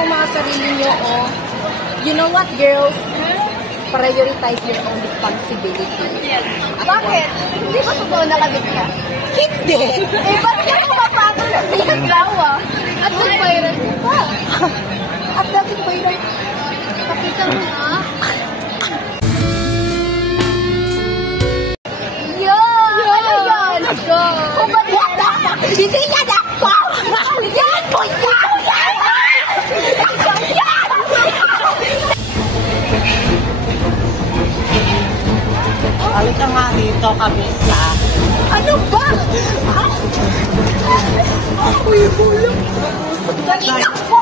yung mga sarili nyo, oh. You know what, girls? Prioritize your own responsibility. Yes. Bakit? Hindi ba totoo nakabit ka? Hindi! Eh, ba't ka pumapagod ng ginagawa? At nag-viral ka pa. At dating viral. Pakita mo nga. Yan! Ano yan? Kung ba't Hindi yan ako! Yan mo yan! Halika nga dito, kabisa. Ano ba? Ako'y bulong. Ganyan ako!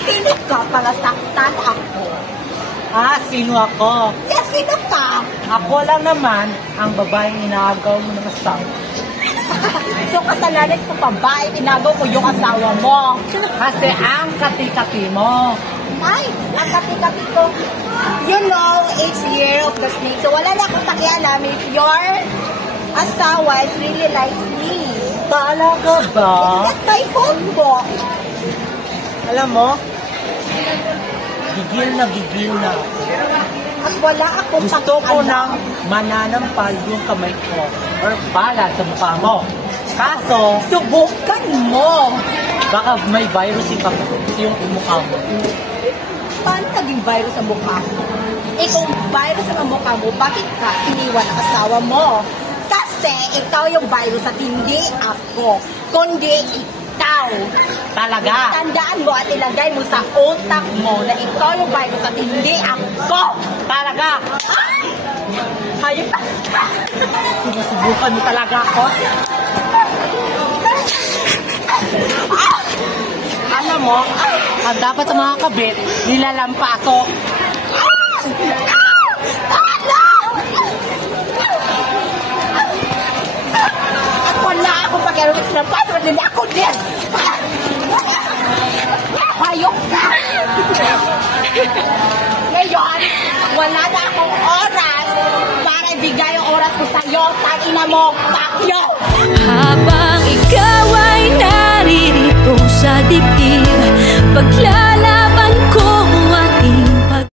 Sino ka para saktan ako? Sino ako? Yes, sino ka? Ako lang naman ang babaeng inaagaw mo ng asawa. So, kasalanan ko pa ba? Inagaw ko yung asawa mo. Kasi ang kati-kati mo. Ay, ang kati-kati ko. You know, it's year of the snake. So, wala na akong pakialam if your asawa is really likes me. Talaga ba? It's not my fault po. Alam mo, gigil na. At wala akong Gusto ko nang mananampal yung kamay ko or balat sa mukha mo. Kaso, Subukan mo. baka may virus yung mukha mo. Paano naging virus sa mukha mo? Eh kung virus sa mukha mo, bakit ka iniwan ang asawa mo? Kasi ikaw yung virus at hindi ako. Kundi ikaw. Talaga? Tandaan mo at ilagay mo sa utak mo na ikaw yung virus at hindi ako. Talaga? Hayop ka. Sinusubukan mo talaga ako? Alam mo, ang dapat sa mga kabit, nilalampasok. At wala akong pakialam sa password, hindi ako din. Hayop ka. Ngayon, wala na akong oras para ibigay yung oras ko sa'yo. Tangina mo, pakyo! Habang ikaw ay naririto sa dibdib, pagla